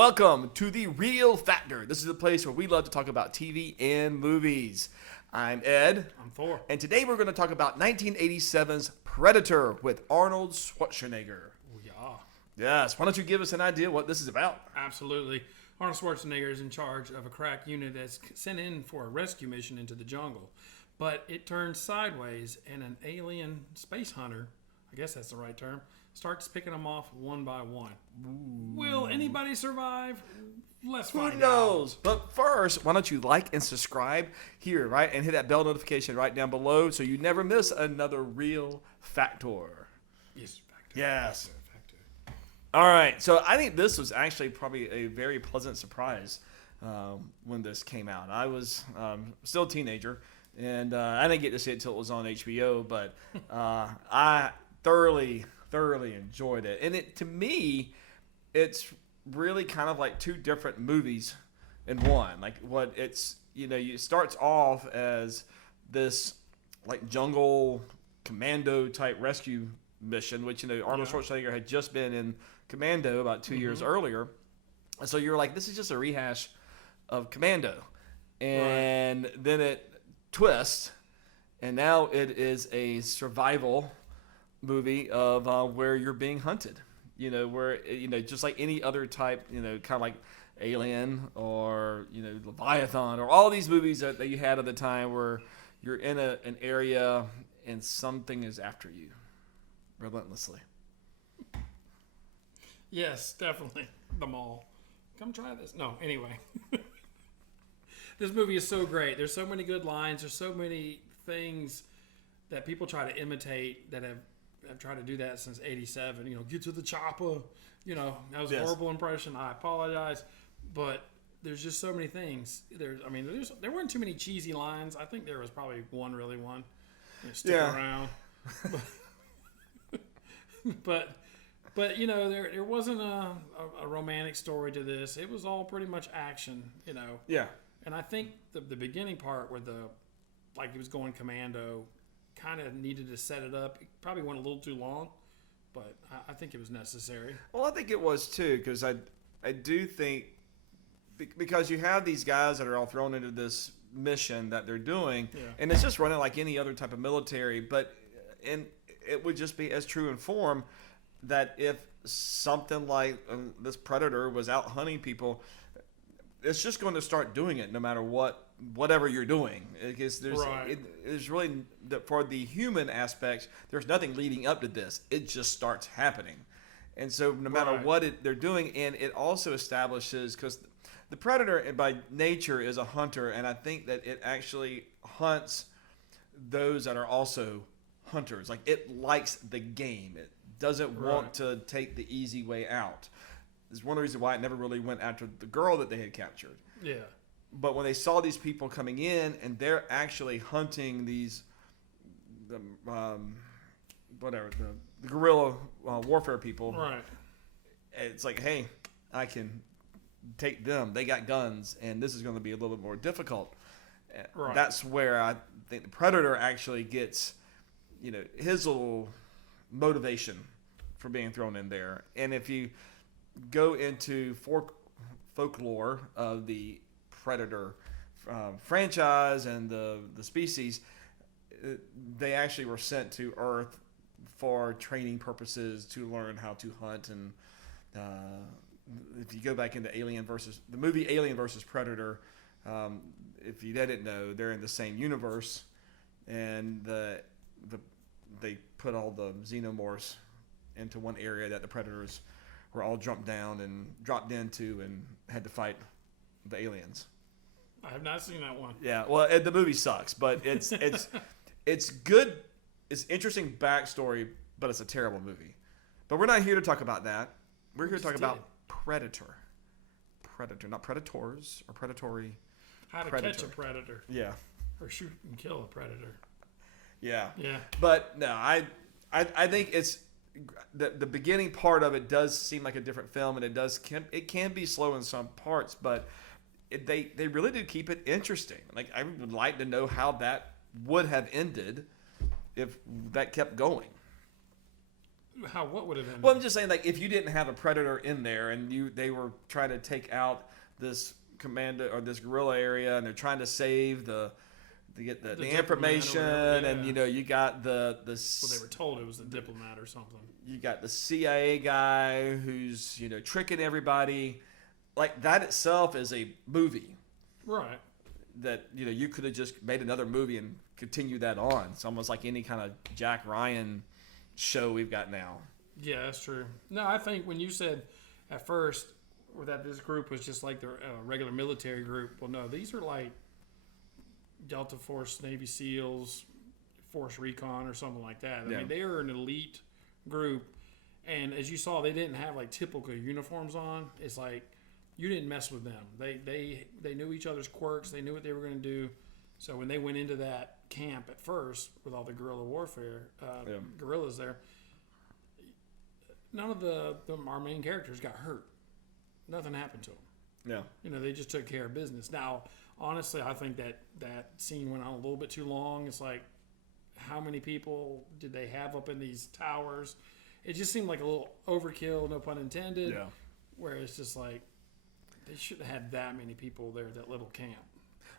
Welcome to the Real Factor. This is a place where we love to talk about TV and movies. I'm Ed. I'm Thor. And today we're going to talk about 1987's Predator with Arnold Schwarzenegger. Oh, yeah. Yes, why don't you give us an idea what this is about? Absolutely. Arnold Schwarzenegger is in charge of a crack unit that's sent in for a rescue mission into the jungle. But it turns sideways, and an alien space hunter, I guess that's the right term, starts picking them off one by one. Ooh. Will anybody survive? Let's find out. Who knows? But first, why don't you like and subscribe here, right? And hit that bell notification right down below so you never miss another Real Factor. Yes, Factor. Yes. Factor. All right. So I think this was actually probably a very pleasant surprise when this came out. I was still a teenager, and I didn't get to see it until it was on HBO, but I thoroughly enjoyed it. And to me, it's really kind of like two different movies in one. Like what it's, it starts off as this like jungle commando type rescue mission, which, Arnold Schwarzenegger had just been in Commando about 2 years earlier. And so you're like, this is just a rehash of Commando. And then it twists, and now it is a survival movie of where you're being hunted, where, just like any other type, kind of like Alien or, Leviathan or all these movies that you had at the time where you're in an area and something is after you relentlessly. Yes, definitely. The mall. Come try this. No, anyway. This movie is so great. There's so many good lines. There's so many things that people try to imitate that have tried to do that since '87. Get to the chopper. That was a horrible impression. I apologize, but there's just so many things. There weren't too many cheesy lines. I think there was probably one really one. Stick around. But there wasn't a romantic story to this. It was all pretty much action. Yeah. And I think the beginning part where he was going commando kind of needed to set it up. It probably went a little too long, but I think it was necessary. Well, I think it was too, because I do think because you have these guys that are all thrown into this mission that they're doing, and it's just running like any other type of military, and it would just be as true in form that if something like this Predator was out hunting people, it's just going to start doing it no matter whatever you're doing. Because there's really, for the human aspects, there's nothing leading up to this. It just starts happening. And so no matter what they're doing, and it also establishes, because the Predator by nature is a hunter, and I think that it actually hunts those that are also hunters. Like, it likes the game. It doesn't want to take the easy way out. It's one of the reasons why it never really went after the girl that they had captured. Yeah. But when they saw these people coming in and they're actually hunting the guerrilla warfare people, it's like, hey, I can take them. They got guns, and this is going to be a little bit more difficult. That's where I think the Predator actually gets, his little motivation for being thrown in there. And if you go into folklore of the Predator franchise and the species, they actually were sent to Earth for training purposes to learn how to hunt. And if you go back into the movie Alien versus Predator, if you didn't know, they're in the same universe, and they put all the xenomorphs into one area that the Predators were all jumped down and dropped into and had to fight the aliens. I have not seen that one. Yeah, well, the movie sucks, but it's good. It's interesting backstory, but it's a terrible movie. But we're not here to talk about that. We're here to talk about Predator. Predator, not predators or predatory. How to catch a predator. Yeah. Or shoot and kill a predator. Yeah. Yeah. But no, I think it's the beginning part of it does seem like a different film, and it can be slow in some parts, but they really do keep it interesting. Like, I would like to know how that would have ended if that kept going. what would have ended? Well, I'm just saying, like, if you didn't have a predator in there and they were trying to take out this commando or this guerrilla area, and they're trying to save the information, and you got the well, they were told it was a diplomat or something. You got the CIA guy who's tricking everybody. Like, that itself is a movie, right? That you could have just made another movie and continued that on. It's almost like any kind of Jack Ryan show we've got now. Yeah, that's true. No, I think when you said at first that this group was just like the regular military group, well, no, these are like Delta Force, Navy SEALs, Force Recon, or something like that. I mean, they are an elite group, and as you saw, they didn't have like typical uniforms on. It's like you didn't mess with them. They knew each other's quirks. They knew what they were going to do. So when they went into that camp at first with all the guerrilla warfare, guerrillas there, none of our main characters got hurt. Nothing happened to them. Yeah. They just took care of business. Now, honestly, I think that scene went on a little bit too long. It's like, how many people did they have up in these towers? It just seemed like a little overkill, no pun intended. Yeah. Where it's just like, they shouldn't have had that many people there at that little camp.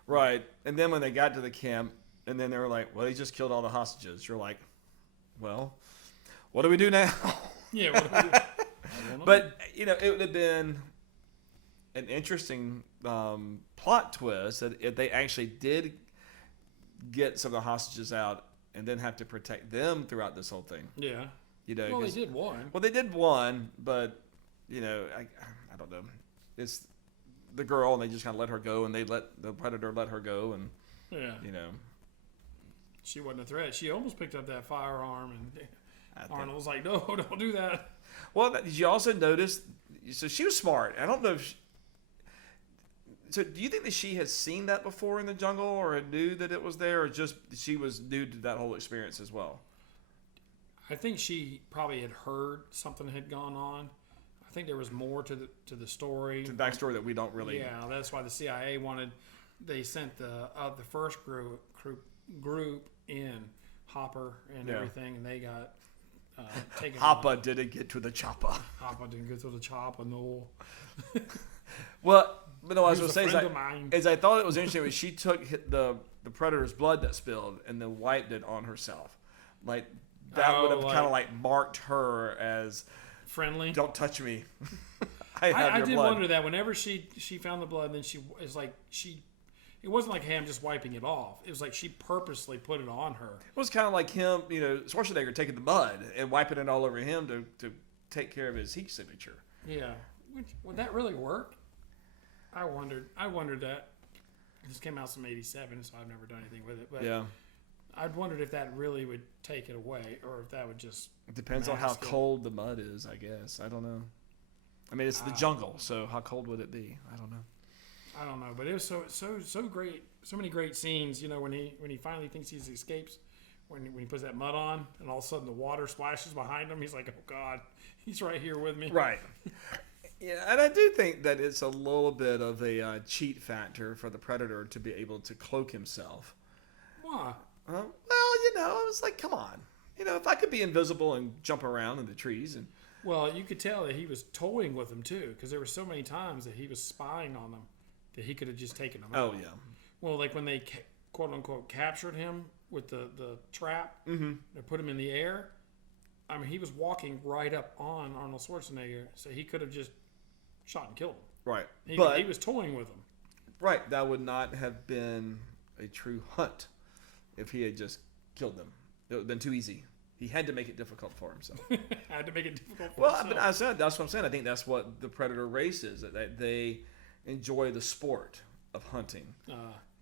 Right. And then when they got to the camp, and then they were like, well, they just killed all the hostages. You're like, well, what do we do now? Yeah, what do we do? I don't know. But, it would have been an interesting plot twist that if they actually did get some of the hostages out and then have to protect them throughout this whole thing. Yeah. Well, they did one. Well, they did one, but, I don't know. It's the girl, and they just kind of let her go, and they let the predator let her go, and, She wasn't a threat. She almost picked up that firearm, and Arnold was like, no, don't do that. Well, did you also notice, so she was smart. I don't know if so do you think that she has seen that before in the jungle, or knew that it was there, or just she was new to that whole experience as well? I think she probably had heard something had gone on. I think there was more to the story. To the backstory that we don't really... Yeah, that's why the CIA they sent the first group in, Hopper and everything, and they got taken Hopper didn't get to the chopper. Hopper didn't get to the chopper, no. Well, but no, I was going to say is I thought it was interesting when she took the predator's blood that spilled and then wiped it on herself. Like, that would have kind of like marked her as... friendly. Don't touch me. I did wonder that whenever she found the blood, and then it wasn't like, hey, I'm just wiping it off. It was like she purposely put it on her. It was kind of like him, Schwarzenegger taking the mud and wiping it all over him to take care of his heat signature. Yeah. Would that really work? I wondered that. This came out in '87, so I've never done anything with it. But yeah. I'd wondered if that really would take it away, or if that would just... It depends on how cold the mud is, I guess. I don't know. I mean, it's the jungle, so how cold would it be? I don't know. But it was so great. So many great scenes. When he finally thinks he escapes, when he puts that mud on, and all of a sudden the water splashes behind him. He's like, oh God, he's right here with me. Right. Yeah, and I do think that it's a little bit of a cheat factor for the predator to be able to cloak himself. Why? Well, I was like, come on. If I could be invisible and jump around in the trees. Well, you could tell that he was toying with them, too, because there were so many times that he was spying on them that he could have just taken them out. Oh, yeah. Well, like when they, quote-unquote, captured him with the trap, they put him in the air. I mean, he was walking right up on Arnold Schwarzenegger, so he could have just shot and killed him. Right. But he was toying with him. Right. That would not have been a true hunt if he had just killed them. It would have been too easy. He had to make it difficult for himself. Had to make it difficult for himself. But that's what I'm saying. I think that's what the predator race is, that they enjoy the sport of hunting.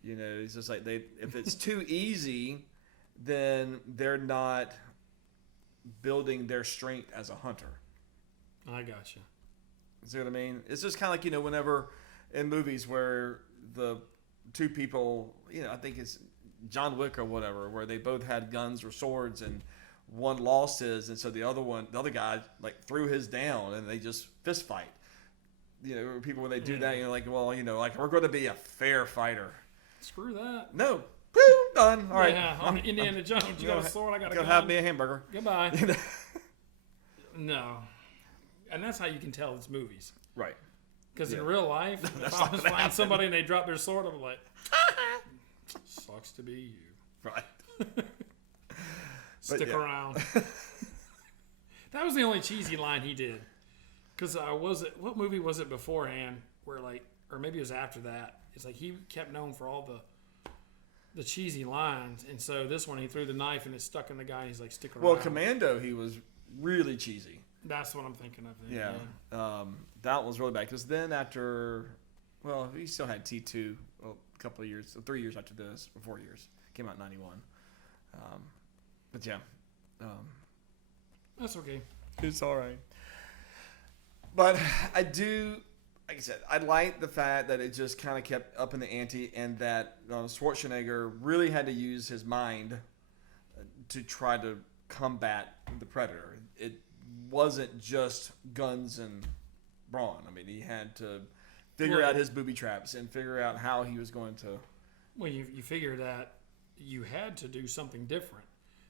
It's just like if it's too easy, then they're not building their strength as a hunter. I gotcha. See what I mean? It's just kind of like, whenever in movies where the two people, I think it's John Wick or whatever, where they both had guns or swords and one lost his, and so the other guy like threw his down and they just fist fight. People when they do that, like, well, like, we're going to be a fair fighter. Screw that. No. Woo, done. All right. I'm Indiana Jones. You got a sword, I got a gun. Have me a hamburger. Goodbye. No. And that's how you can tell it's movies. Right. Because in real life, if I was flying somebody and they drop their sword, I'm like, sucks to be you. Right. Stick around. That was the only cheesy line he did. Because what movie was it beforehand where like, or maybe it was after that. It's like he kept known for all the cheesy lines, and so this one he threw the knife and it stuck in the guy. And he's like, stick around. Well, Commando, he was really cheesy. That's what I'm thinking of. Then. Yeah. That was really bad because then after, well, he still had T2 a couple of years, 3 years after this, or 4 years. Came out in 91. But yeah. That's okay. It's all right. But I do, like I said, I like the fact that it just kind of kept up in the ante and that Schwarzenegger really had to use his mind to try to combat the Predator. It wasn't just guns and brawn. I mean, he had to figure out his booby traps and figure out how he was going to. Well, you figure that you had to do something different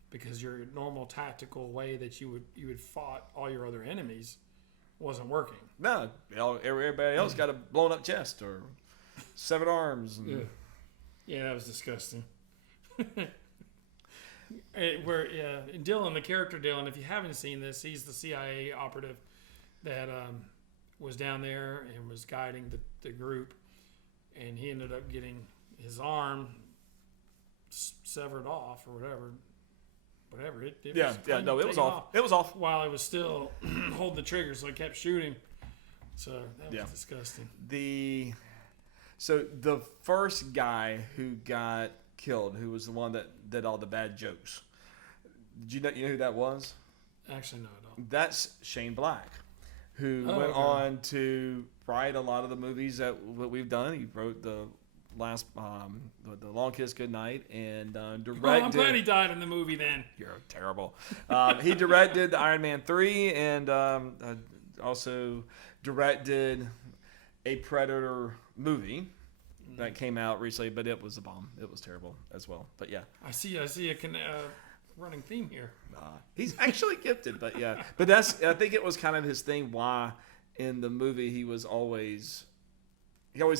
because your normal tactical way that you would fought all your other enemies wasn't working. No, everybody else got a blown up chest or severed arms. And... Yeah, that was disgusting. And Dylan, the character Dylan, if you haven't seen this, he's the CIA operative that was down there and was guiding the group, and he ended up getting his arm severed off or whatever. No, it was off. It was off while it was still holding the trigger, so it kept shooting. So that was disgusting. So the first guy who got killed, who was the one that did all the bad jokes, you know who that was? Actually, no, I don't. That's Shane Black, who went on to write a lot of the movies that we've done. He wrote the last the Long Kiss Goodnight and directed. Well, I'm glad he died in the movie then. You're terrible. He directed Iron Man 3 and also directed a Predator movie that came out recently, but it was a bomb. It was terrible as well. But yeah, I see a running theme here. He's actually gifted, but yeah. But I think it was kind of his thing. Why in the movie he always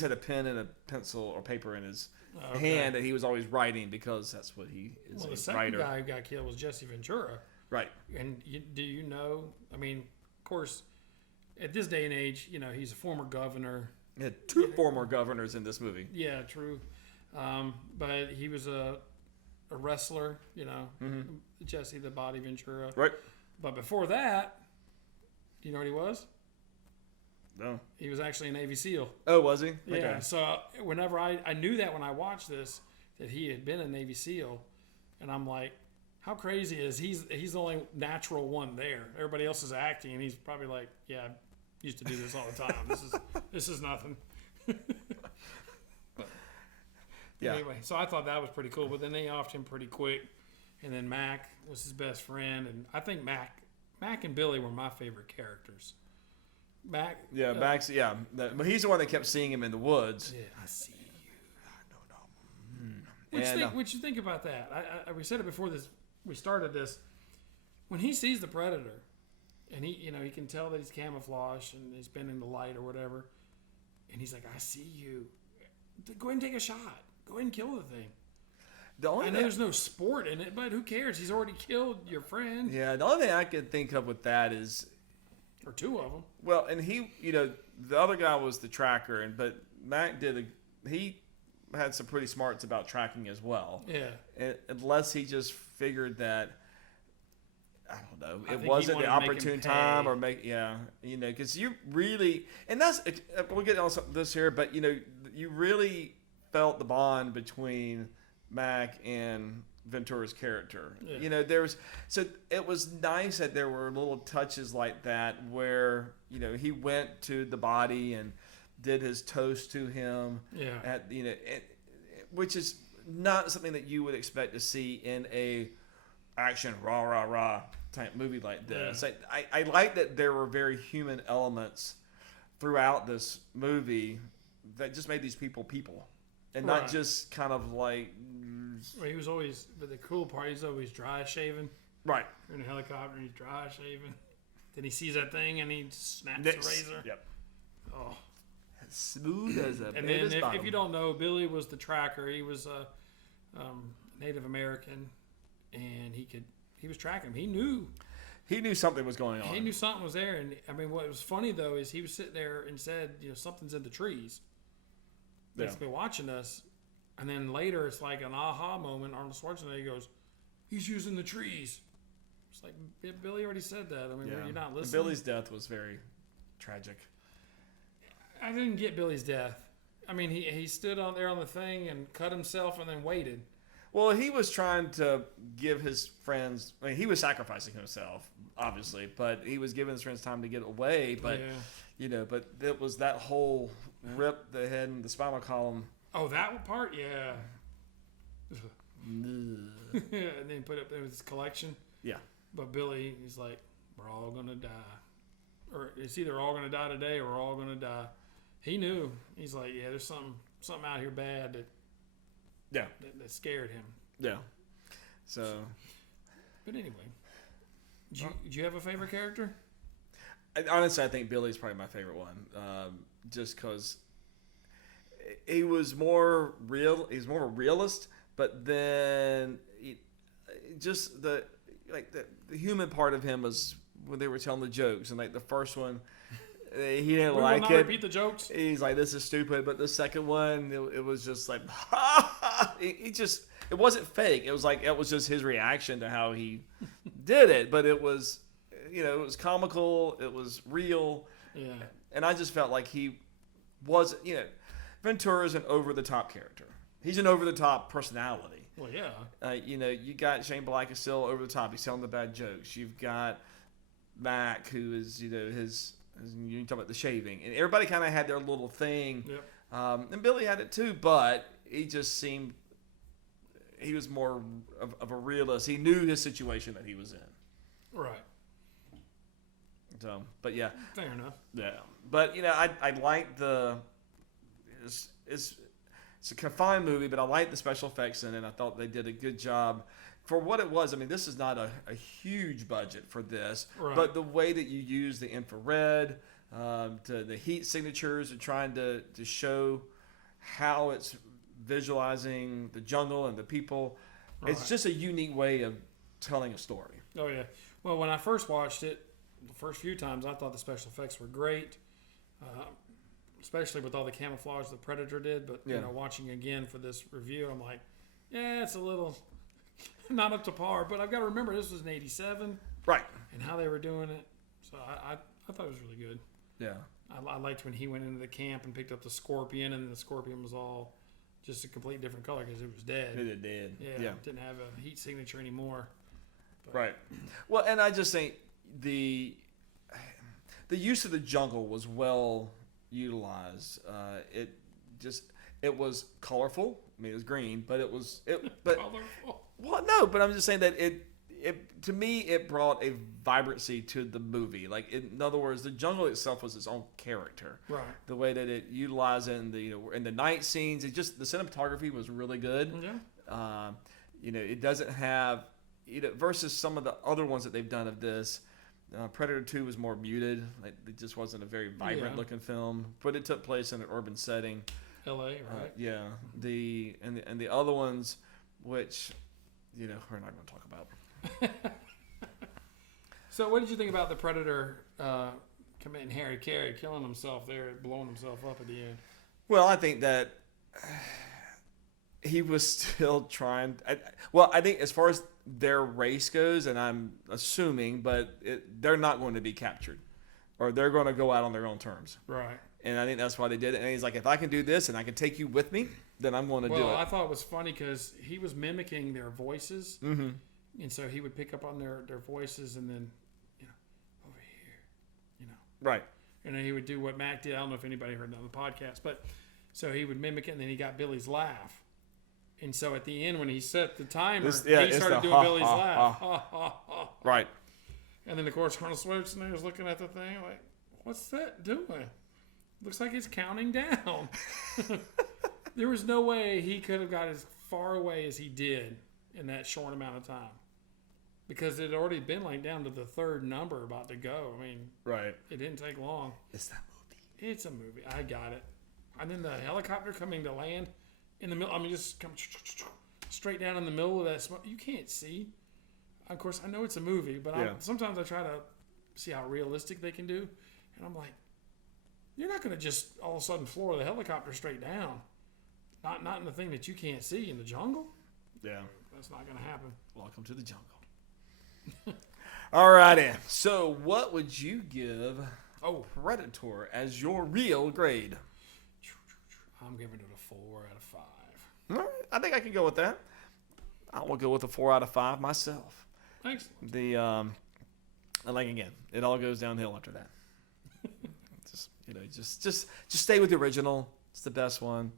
had a pen and a pencil or paper in his hand, and he was always writing because that's what he is. Well, the a second writer. guy who got killed was Jesse Ventura. Right. And do you know? I mean, of course, at this day and age, he's a former governor. He had two former governors in this movie. Yeah, true. But he was a wrestler, Jesse the Body Ventura. Right. But before that, do you know what he was? No. He was actually a Navy SEAL. Oh, was he? Yeah. Okay. So whenever I knew that when I watched this, that he had been a Navy SEAL, and I'm like, how crazy is he's the only natural one there. Everybody else is acting, and he's probably like, yeah, I used to do this all the time. This is nothing. But yeah. Anyway, so I thought that was pretty cool, but then they offed him pretty quick, and then Mac was his best friend, and I think Mac and Billy were my favorite characters. Mac. Yeah, Mac's. Yeah, but he's the one that kept seeing him in the woods. Yeah, I see you. What you think about that? We said it before we started this. When he sees the Predator, and he can tell that he's camouflaged and he's been in the light or whatever, and he's like, "I see you. Go ahead and take a shot. Go ahead and kill the thing." I know there's no sport in it, but who cares? He's already killed your friend. Yeah, the only thing I could think of with that is. Or two of them. Well, and he, the other guy was the tracker, but Mac he had some pretty smarts about tracking as well. Yeah. Unless he just figured that, I don't know, it wasn't the opportune time because you really, and that's, we'll get on this here, but you really felt the bond between Mac and Ventura's character. Yeah. So it was nice that there were little touches like that where he went to the body and did his toast to him. Yeah. Which is not something that you would expect to see in a action rah rah rah type movie like this. Yeah. I like that there were very human elements throughout this movie that just made these people and not just kind of like. Well, he was always, but the cool part, he's always dry shaving. Right. In a helicopter, he's dry shaving. Then he sees that thing and he snaps Next. the razor. Yep. Oh. Smooth as a And then baby's if bottom. you don't know, Billy was the tracker. He was a Native American, and he was tracking him. He knew something was going on. He knew something was there. And I mean, what was funny though is he was sitting there and said, something's in the trees. Yeah. Basically watching us. And then later, it's like an aha moment. Arnold Schwarzenegger goes, "He's using the trees." It's like, Billy already said that. I mean, were you not And listening? Billy's death was very tragic. I didn't get Billy's death. I mean, he stood on there on the thing and cut himself and then waited. Well, he was trying to give his friends. I mean, he was sacrificing himself, obviously, but he was giving his friends time to get away. But but it was that whole rip the head and the spinal column. Oh, that part, yeah. And then put up there with his collection. Yeah. But Billy, he's like, "We're all gonna die, or it's either all gonna die today or we're all gonna die." He knew. He's like, "Yeah, there's something out here bad that scared him." Yeah. So. But anyway, did you have a favorite character? Honestly, I think Billy's probably my favorite one, just because he was more real. He's more of a realist, but then just the human part of him was when they were telling the jokes, and like the first one, he didn't We like will not it. repeat the jokes. He's like, "This is stupid," but the second one, it was just like, it wasn't fake. It was like it was just his reaction to how he did it, but it was. It was comical. It was real. Yeah. And I just felt like he was, Ventura's an over-the-top character. He's an over-the-top personality. Well, yeah. You got Shane Black is still over the top. He's telling the bad jokes. You've got Mac, who is, you talk about the shaving. And everybody kind of had their little thing. Yep. And Billy had it too, but he just seemed, he was more of a realist. He knew his situation that he was in. Right. So, but yeah. Fair enough. Yeah. But, I like it's a confined movie, but I like the special effects in it. I thought they did a good job for what it was. I mean, this is not a huge budget for this, right. But the way that you use the infrared, to the heat signatures and trying to show how it's visualizing the jungle and the people, right. It's just a unique way of telling a story. Oh, yeah. Well, when I first watched it, the first few times, I thought the special effects were great, especially with all the camouflage the Predator did. But, watching again for this review, I'm like, yeah, it's a little not up to par. But I've got to remember this was in 87. Right. And how they were doing it. So I thought it was really good. Yeah. I liked when he went into the camp and picked up the scorpion, and the scorpion was all just a complete different color because it was dead. It did. Yeah. It didn't have a heat signature anymore. But, right. Well, and I just think the use of the jungle was well utilized. It was colorful. I mean, it was green, but colorful. Well, no, but I'm just saying that it to me it brought a vibrancy to the movie. Like in other words, the jungle itself was its own character. Right. The way that it utilized it in the night scenes, the cinematography was really good. Yeah. It doesn't have versus some of the other ones that they've done of this. Predator 2 was more muted. It just wasn't a very vibrant looking film, but it took place in an urban setting. L.A., right? Yeah. The other ones, which we're not going to talk about. So, what did you think about the Predator committing Harry Carey, killing himself there, blowing himself up at the end? Well, I think that he was still trying. I think as far as their race goes, and I'm assuming, but they're not going to be captured, or they're going to go out on their own terms. Right. And I think that's why they did it. And he's like, if I can do this and I can take you with me, then I'm going to do it. Well, I thought it was funny because he was mimicking their voices. Mm-hmm. And so he would pick up on their voices and then, over here, Right. And then he would do what Mac did. I don't know if anybody heard it on the podcast, but so he would mimic it, and then he got Billy's laugh. And so at the end, when he set the timer, he started doing Billy's laugh. Ha, ha, ha. Right. And then, of course, Arnold Schwarzenegger was looking at the thing like, what's that doing? Looks like it's counting down. There was no way he could have got as far away as he did in that short amount of time. because it had already been like down to the third number about to go. I mean, Right. it didn't take long. It's that movie. It's a movie. I got it. And then the helicopter coming to land in the middle. I mean, just come straight down in the middle of that smoke. You can't see. Of course, I know it's a movie, but sometimes I try to see how realistic they can do. And I'm like, you're not going to just all of a sudden floor the helicopter straight down. Not in the thing that you can't see in the jungle. Yeah. That's not going to happen. Welcome to the jungle. All righty. So, what would you give Predator as your real grade? I'm giving it a 4 out of 5. All right. I think I can go with that. I will go with a 4 out of 5 myself. Excellent. And like again, it all goes downhill after that. Just stay with the original. It's the best one.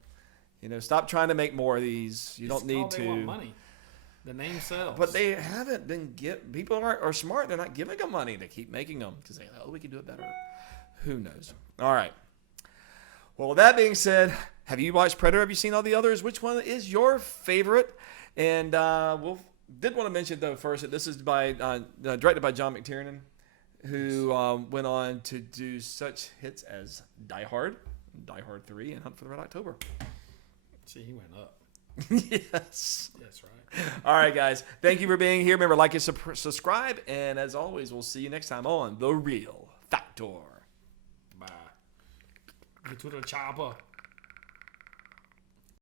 Stop trying to make more of these. You don't need to. They want money. The name sells. But they haven't been people are smart. They're not giving them money. They keep making them because we can do it better. Who knows? All right. Well, with that being said, have you watched Predator? Have you seen all the others? Which one is your favorite? And did want to mention though first that this is directed by John McTiernan, who went on to do such hits as Die Hard, Die Hard 3, and Hunt for the Red October. See, he went up. Yes. That's right. All right, guys. Thank you for being here. Remember, like and subscribe. And as always, we'll see you next time on The Real Factor. Bye. Get to the chopper.